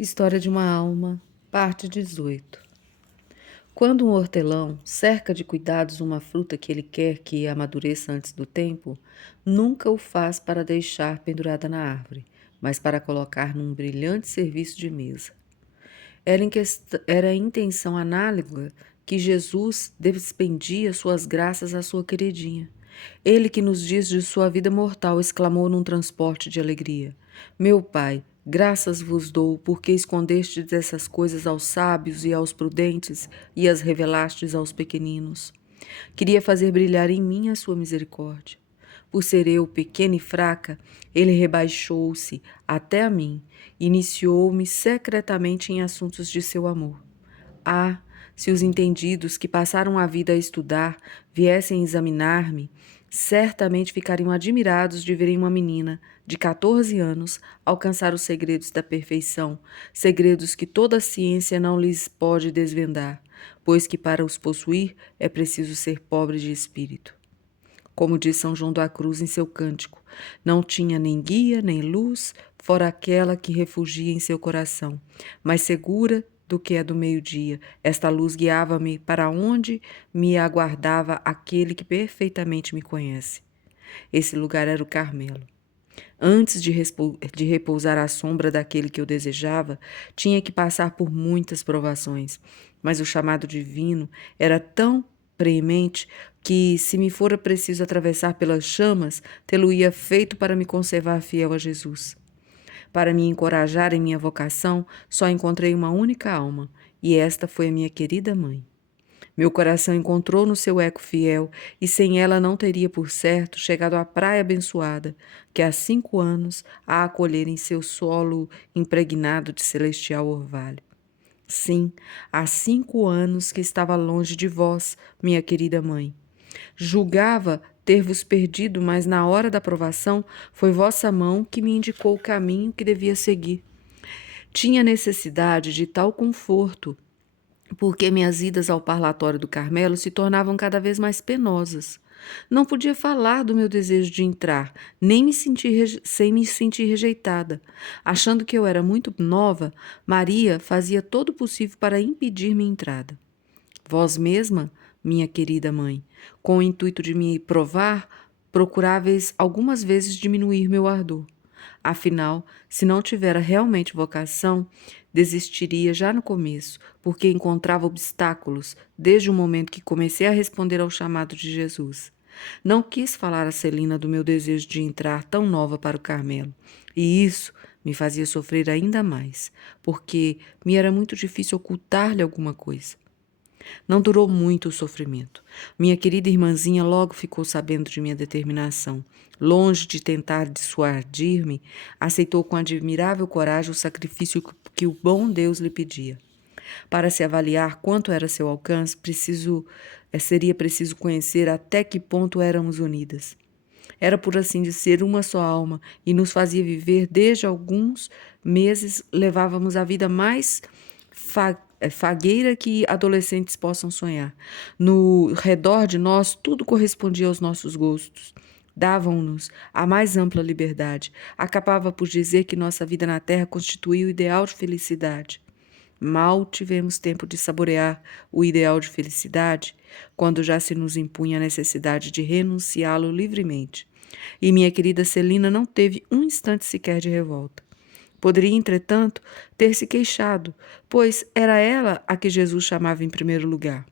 História de uma alma, parte 18. Quando um hortelão cerca de cuidados uma fruta que ele quer que amadureça antes do tempo, nunca o faz para deixar pendurada na árvore, mas para colocar num brilhante serviço de mesa. Era a intenção análoga que Jesus despendia suas graças à sua queridinha. Ele que nos dias de sua vida mortal exclamou num transporte de alegria: Meu Pai, graças vos dou, porque escondestes essas coisas aos sábios e aos prudentes e as revelastes aos pequeninos. Queria fazer brilhar em mim a sua misericórdia. Por ser eu pequena e fraca, ele rebaixou-se até a mim, iniciou-me secretamente em assuntos de seu amor. Ah, se os entendidos que passaram a vida a estudar viessem examinar-me, certamente ficariam admirados de verem uma menina de 14 anos alcançar os segredos da perfeição, segredos que toda a ciência não lhes pode desvendar, pois que para os possuir é preciso ser pobre de espírito. Como diz São João da Cruz em seu cântico, não tinha nem guia nem luz, fora aquela que refugia em seu coração, mais segura do que a do meio-dia. Esta luz guiava-me para onde me aguardava aquele que perfeitamente me conhece. Esse lugar era o Carmelo. Antes de repousar à sombra daquele que eu desejava, tinha que passar por muitas provações, mas o chamado divino era tão preemente que, se me fora preciso atravessar pelas chamas, tê-lo-ia feito para me conservar fiel a Jesus. Para me encorajar em minha vocação, só encontrei uma única alma, e esta foi a minha querida mãe. Meu coração encontrou no seu eco fiel, e sem ela não teria, por certo, chegado à praia abençoada, que há 5 anos a acolher em seu solo impregnado de celestial orvalho. Sim, há 5 anos que estava longe de vós, minha querida mãe. Julgava ter-vos perdido, mas na hora da provação foi vossa mão que me indicou o caminho que devia seguir. Tinha necessidade de tal conforto, porque minhas idas ao parlatório do Carmelo se tornavam cada vez mais penosas. Não podia falar do meu desejo de entrar, nem sem me sentir rejeitada. Achando que eu era muito nova, Maria fazia todo o possível para impedir minha entrada. Vós mesma, minha querida mãe, com o intuito de me provar, procuráveis algumas vezes diminuir meu ardor. Afinal, se não tivera realmente vocação, desistiria já no começo, porque encontrava obstáculos desde o momento que comecei a responder ao chamado de Jesus. Não quis falar a Celina do meu desejo de entrar tão nova para o Carmelo, e isso me fazia sofrer ainda mais, porque me era muito difícil ocultar-lhe alguma coisa. Não durou muito o sofrimento. Minha querida irmãzinha logo ficou sabendo de minha determinação. Longe de tentar dissuadir-me, aceitou com admirável coragem o sacrifício que o bom Deus lhe pedia. Para se avaliar quanto era seu alcance, seria preciso conhecer até que ponto éramos unidas. Era, por assim dizer, uma só alma e nos fazia viver desde alguns meses, levávamos a vida mais fagueira que adolescentes possam sonhar. No redor de nós, tudo correspondia aos nossos gostos. Davam-nos a mais ampla liberdade. Acabava por dizer que nossa vida na Terra constituía o ideal de felicidade. Mal tivemos tempo de saborear o ideal de felicidade, quando já se nos impunha a necessidade de renunciá-lo livremente. E minha querida Celina não teve um instante sequer de revolta. Poderia, entretanto, ter se queixado, pois era ela a que Jesus chamava em primeiro lugar.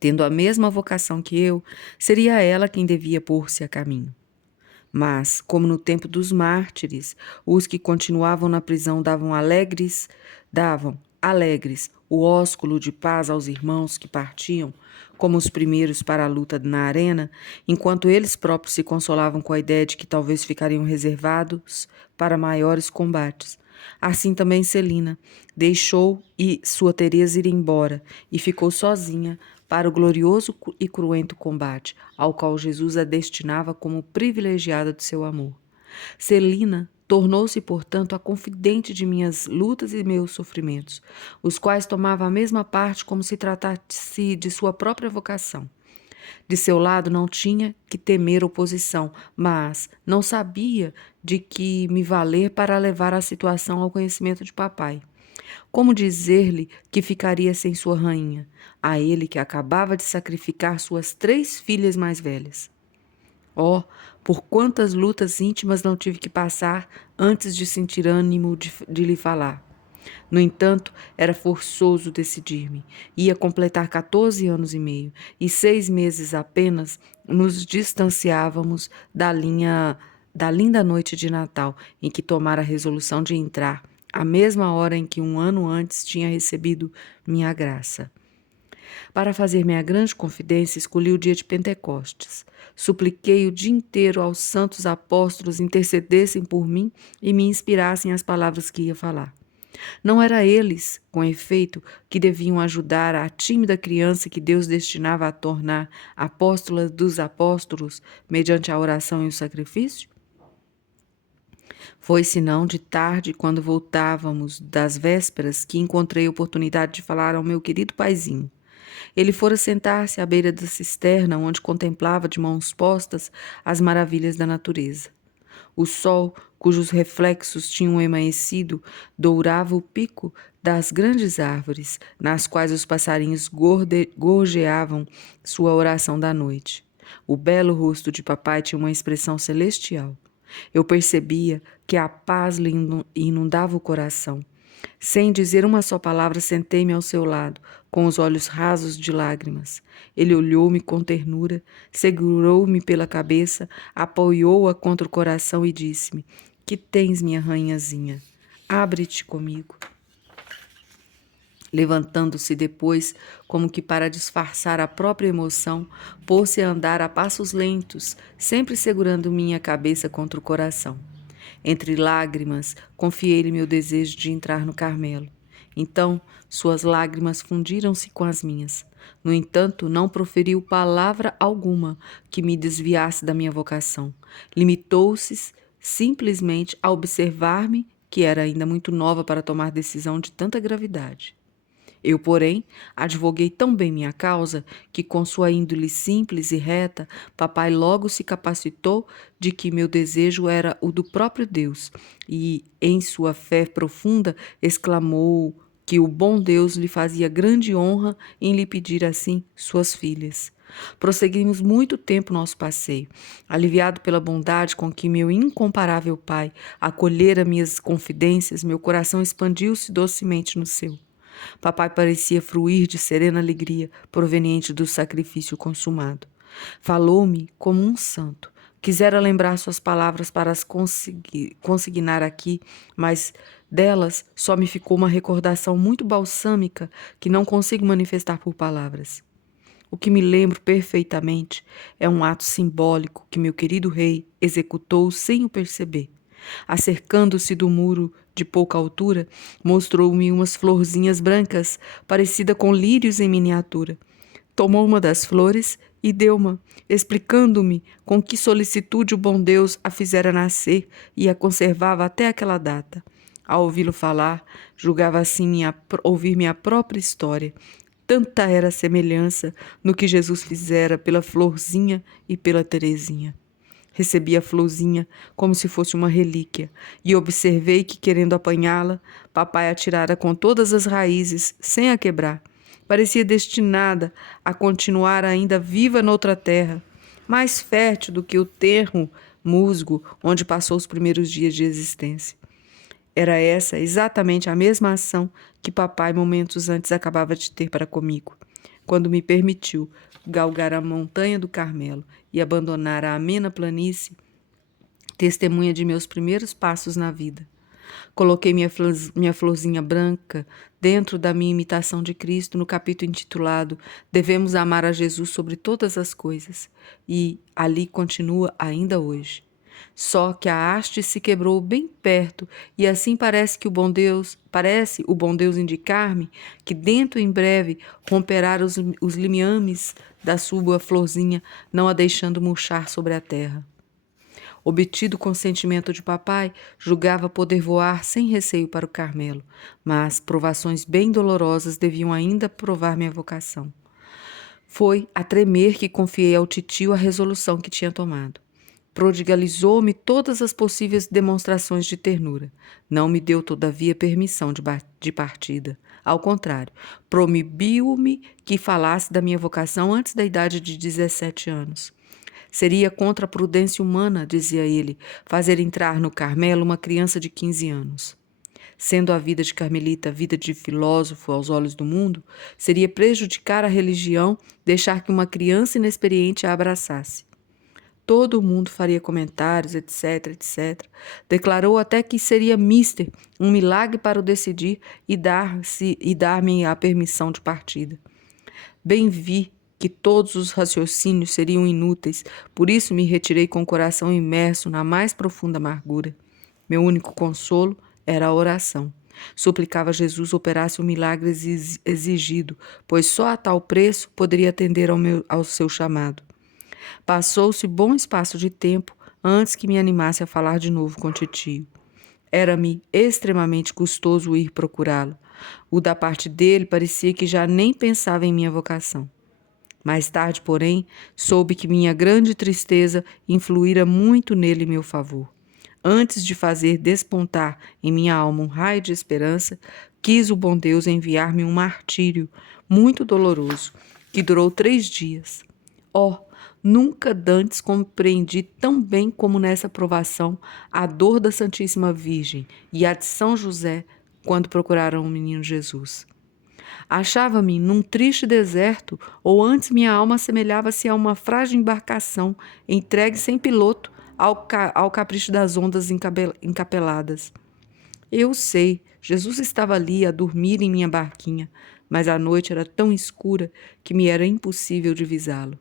Tendo a mesma vocação que eu, seria ela quem devia pôr-se a caminho. Mas, como no tempo dos mártires, os que continuavam na prisão davam alegres o ósculo de paz aos irmãos que partiam, como os primeiros para a luta na arena, enquanto eles próprios se consolavam com a ideia de que talvez ficariam reservados para maiores combates. Assim também Celina deixou sua Teresa ir embora e ficou sozinha para o glorioso e cruento combate, ao qual Jesus a destinava como privilegiada de seu amor. Celina tornou-se, portanto, a confidente de minhas lutas e meus sofrimentos, os quais tomava a mesma parte como se tratasse de sua própria vocação. De seu lado não tinha que temer oposição, mas não sabia de que me valer para levar a situação ao conhecimento de papai. Como dizer-lhe que ficaria sem sua rainha, a ele que acabava de sacrificar suas 3 filhas mais velhas? Oh, por quantas lutas íntimas não tive que passar antes de sentir ânimo de lhe falar. No entanto, era forçoso decidir-me. Ia completar 14 anos e meio, e 6 meses apenas nos distanciávamos da linda noite de Natal, em que tomara a resolução de entrar, à mesma hora em que um ano antes tinha recebido minha graça. Para fazer minha grande confidência, escolhi o dia de Pentecostes. Supliquei o dia inteiro aos santos apóstolos intercedessem por mim e me inspirassem as palavras que ia falar. Não era eles, com efeito, que deviam ajudar a tímida criança que Deus destinava a tornar apóstola dos apóstolos mediante a oração e o sacrifício? Foi senão de tarde, quando voltávamos das vésperas, que encontrei oportunidade de falar ao meu querido paizinho. Ele fora sentar-se à beira da cisterna, onde contemplava de mãos postas as maravilhas da natureza. O sol, cujos reflexos tinham amanhecido, dourava o pico das grandes árvores, nas quais os passarinhos gorjeavam sua oração da noite. O belo rosto de papai tinha uma expressão celestial. Eu percebia que a paz lhe inundava o coração. Sem dizer uma só palavra, sentei-me ao seu lado, com os olhos rasos de lágrimas. Ele olhou-me com ternura, segurou-me pela cabeça, apoiou-a contra o coração e disse-me: Que tens, minha rainhazinha? Abre-te comigo. Levantando-se depois, como que para disfarçar a própria emoção, pôs-se a andar a passos lentos, sempre segurando minha cabeça contra o coração. Entre lágrimas, confiei-lhe meu desejo de entrar no Carmelo. Então, suas lágrimas fundiram-se com as minhas. No entanto, não proferiu palavra alguma que me desviasse da minha vocação. Limitou-se simplesmente a observar-me, que era ainda muito nova para tomar decisão de tanta gravidade. Eu, porém, advoguei tão bem minha causa que, com sua índole simples e reta, papai logo se capacitou de que meu desejo era o do próprio Deus e, em sua fé profunda, exclamou que o bom Deus lhe fazia grande honra em lhe pedir assim suas filhas. Prosseguimos muito tempo nosso passeio. Aliviado pela bondade com que meu incomparável pai acolhera minhas confidências, meu coração expandiu-se docemente no seu. Papai parecia fruir de serena alegria proveniente do sacrifício consumado. Falou-me como um santo. Quisera lembrar suas palavras para as consignar aqui, mas delas só me ficou uma recordação muito balsâmica que não consigo manifestar por palavras. O que me lembro perfeitamente é um ato simbólico que meu querido rei executou sem o perceber. Acercando-se do muro de pouca altura, mostrou-me umas florzinhas brancas, parecida com lírios em miniatura. Tomou uma das flores e deu-ma, explicando-me com que solicitude o bom Deus a fizera nascer e a conservava até aquela data. Ao ouvi-lo falar, julgava assim ouvir minha própria história. Tanta era a semelhança no que Jesus fizera pela florzinha e pela Terezinha. Recebi a florzinha como se fosse uma relíquia e observei que, querendo apanhá-la, papai a tirara com todas as raízes, sem a quebrar. Parecia destinada a continuar ainda viva noutra terra, mais fértil do que o terro musgo onde passou os primeiros dias de existência. Era essa exatamente a mesma ação que papai momentos antes acabava de ter para comigo, quando me permitiu galgar a montanha do Carmelo e abandonar a amena planície, testemunha de meus primeiros passos na vida. Coloquei minha florzinha branca dentro da minha imitação de Cristo no capítulo intitulado Devemos amar a Jesus sobre todas as coisas, e ali continua ainda hoje. Só que a haste se quebrou bem perto, e assim parece o bom Deus indicar-me que dentro em breve romperá os limiames da sua florzinha, não a deixando murchar sobre a terra. Obtido o consentimento de papai, julgava poder voar sem receio para o Carmelo, mas provações bem dolorosas deviam ainda provar minha vocação. Foi a tremer que confiei ao titio a resolução que tinha tomado. Prodigalizou-me todas as possíveis demonstrações de ternura. Não me deu, todavia, permissão de partida. Ao contrário, proibiu-me que falasse da minha vocação antes da idade de 17 anos. Seria contra a prudência humana, dizia ele, fazer entrar no Carmelo uma criança de 15 anos. Sendo a vida de carmelita vida de filósofo aos olhos do mundo, seria prejudicar a religião deixar que uma criança inexperiente a abraçasse. Todo o mundo faria comentários, etc, etc. Declarou até que seria um milagre para o decidir e dar-me a permissão de partida. Bem vi que todos os raciocínios seriam inúteis, por isso me retirei com o coração imerso na mais profunda amargura. Meu único consolo era a oração. Suplicava a Jesus operasse o milagre exigido, pois só a tal preço poderia atender ao seu chamado. Passou-se bom espaço de tempo antes que me animasse a falar de novo com titio. Era-me extremamente custoso ir procurá-lo. O da parte dele parecia que já nem pensava em minha vocação. Mais tarde, porém, soube que minha grande tristeza influíra muito nele em meu favor. Antes de fazer despontar em minha alma um raio de esperança, quis o bom Deus enviar-me um martírio muito doloroso, que durou 3 dias. Oh, nunca dantes compreendi tão bem como nessa provação a dor da Santíssima Virgem e a de São José quando procuraram o menino Jesus. Achava-me num triste deserto, ou antes minha alma assemelhava-se a uma frágil embarcação entregue sem piloto ao capricho das ondas encapeladas. Eu sei, Jesus estava ali a dormir em minha barquinha, mas a noite era tão escura que me era impossível divisá-lo.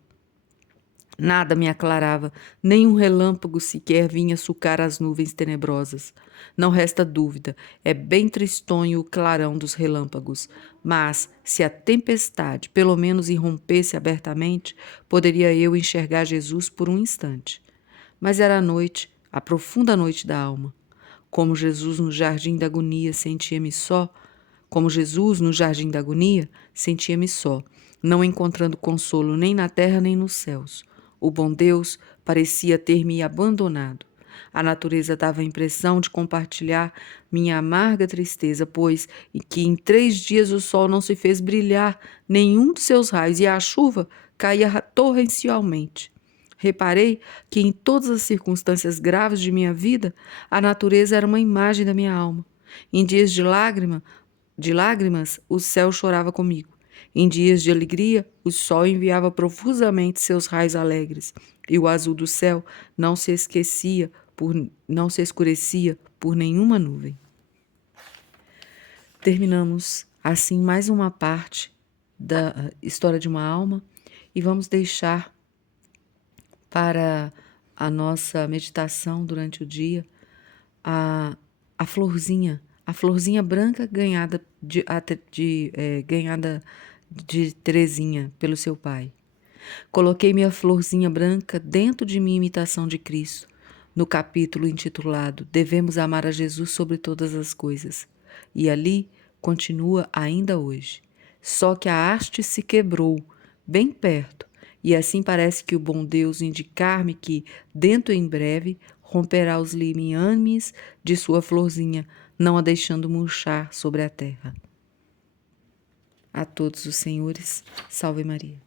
Nada me aclarava, nem um relâmpago sequer vinha sucar as nuvens tenebrosas. Não resta dúvida, é bem tristonho o clarão dos relâmpagos, mas, se a tempestade pelo menos irrompesse abertamente, poderia eu enxergar Jesus por um instante. Mas era a noite, a profunda noite da alma. Como Jesus no jardim da agonia sentia-me só, não encontrando consolo nem na terra nem nos céus. O bom Deus parecia ter me abandonado. A natureza dava a impressão de compartilhar minha amarga tristeza, pois que em 3 dias o sol não se fez brilhar nenhum de seus raios e a chuva caía torrencialmente. Reparei que em todas as circunstâncias graves de minha vida, a natureza era uma imagem da minha alma. Em dias de lágrimas, o céu chorava comigo. Em dias de alegria, o sol enviava profusamente seus raios alegres, e o azul do céu não se escurecia por nenhuma nuvem. Terminamos assim mais uma parte da história de uma alma e vamos deixar para a nossa meditação durante o dia a florzinha branca ganhada de Teresinha pelo seu pai. Coloquei minha florzinha branca dentro de minha imitação de Cristo, no capítulo intitulado Devemos amar a Jesus sobre todas as coisas. E ali continua ainda hoje. Só que a haste se quebrou, bem perto, e assim parece que o bom Deus indicar-me que, dentro em breve, romperá os limiames de sua florzinha, não a deixando murchar sobre a terra. A todos os senhores, salve Maria.